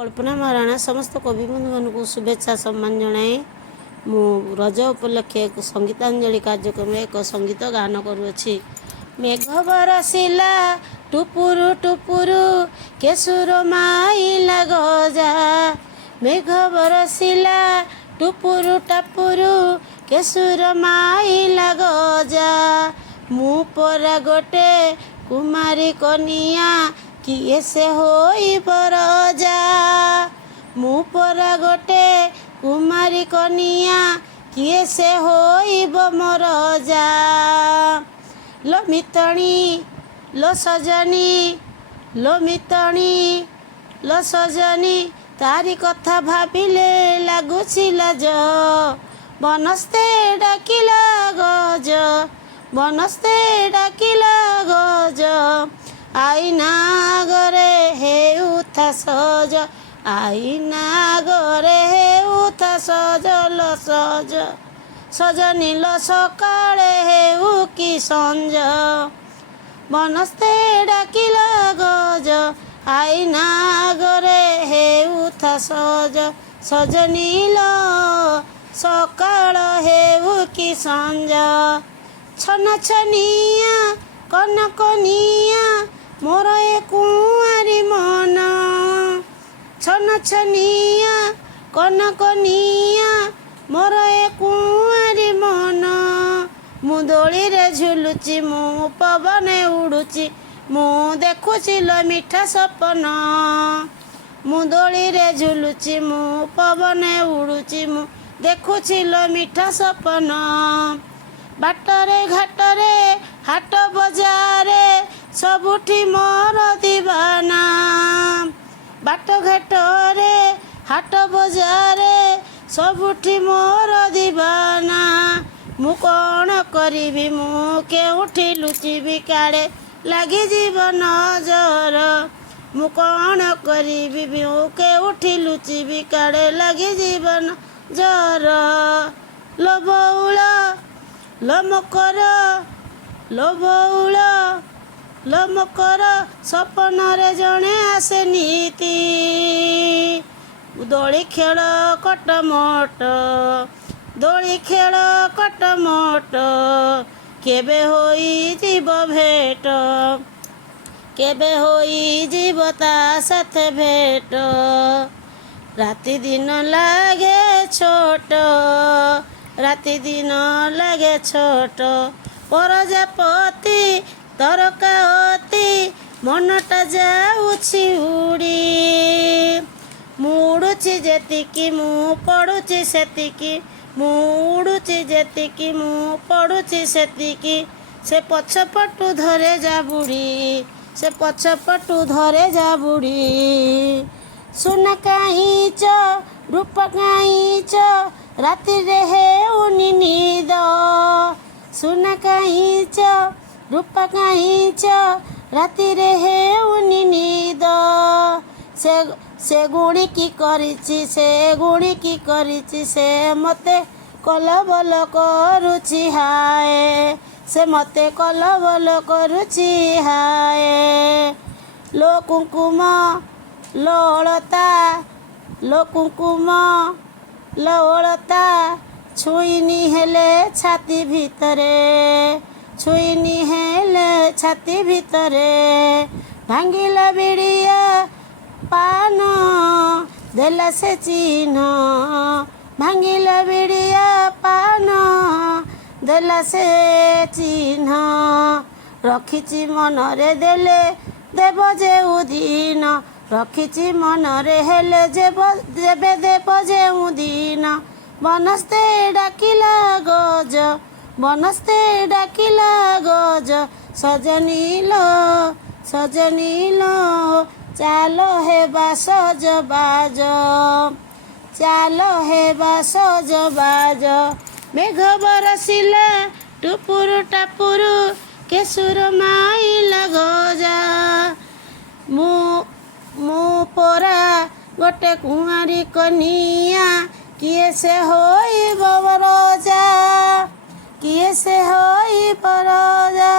कल्पना महाराणा समस्त कवि बंधु को शुभेच्छा सम्मान जनाए मु रज उपलक्षे एक संगीतांजलि कार्यक्रम एक संगीत गान करुँची। मेघ बरसिला टुपुरु टुपुरु केशुर माइला गजा। मेघ बरसिला टुपुरु टपुरु केशुर माइला गजा। मु परा गोटे कुमारी कनिया किए से होई बरजा। मु परा गोटे कुमारी कनिया किए से होइब मरजा। लो मितणी लो सजनी लो मितणी लो सजनी तारी कथा भाविले लागुछि लाज। बनस्ते डाकिला गज बनस्ते डाकिला गज। आईना गरे हेउथा सज आईना गरे हेउथा सज लो सज सजनी लो सकाळे हेउ कि संज। बनस्ते डाकिला गज आईना गरे हेउथा सज सजनी लो सकाळ हेउ कि संज। छन छनिया कनकनिया मोर ए कुआरी मन। छन छनिया कनकनिया मोर ए कुआरी मन। मु दोली रे झुलुची मु पवने उड़ुची मु देखुची लो मिठा सपन। मु दोली रे झुलुची मु पवने उड़ुची मु देखुची लो मिठा सपन। बाटरे घाटरे हाट बजारे सबुठी मोर दीवाना। बाट घाटरे हाट बजारे सबुठी मोर दीवाना। मु कौन करिबी मु केउठी लुचिबी काड़े लागी जीव नजर। मु कौन करिबी मु केउठी लुचिबी काड़े लागी जीव नजर। लो बउल लो मकर लो बउल लो मकर सपन रे जणे आसे नीति। दोली खेल कटमट दोली खेल कटमट केबे होई जीव भेट केबे होई जीव ता साथे भेट। राति दिन लागे छोट राति दिन लागे छोट प्रजापति तरकावती मनटा जाउछि उड़ी। मु उड़ुछि जेतिकी मु पड़ुछि सेतिकी मु उड़ुछि जेतिकी मु पड़ुछि सेतिकी। से पछपटु धरे जा बुड़ी से पछपटु धरे जा बुड़ी। सुना काहीच रूप काहीच राति रे हेउनी नीद। सुना काहीच रूप काहीच राति रे हेउनी नीद। से गुणी की करिछि से गुणी की करिछि से मते कलबल करुछि हाय से मते कलबल करुछि हाय। लो कुंकुम लो अलता लो कुंकुम लो अलता छुईनी हेले छाती भितरे छुईनी हेले छाती भितरे। भांगिला बिड़िया पान देला से चिन्ह भांगिला बिड़िया पान देला से चिन्ह। रखिछि मनरे देले देव जेउ दिन रखिछि मनरे हेले जेबे देव जेउ दिन। बनस्ते डाकिला गज बनस्ते डाकिला गज सजनी लो चालो हेबा सज बाज चालो हेबा सज बाज। मेघ बरसिला टुपुरु टापुरु केशुर माइला गजा। मु परा गोटे कुआरी कनिया किए से होई बरजा किए से होई बरजा।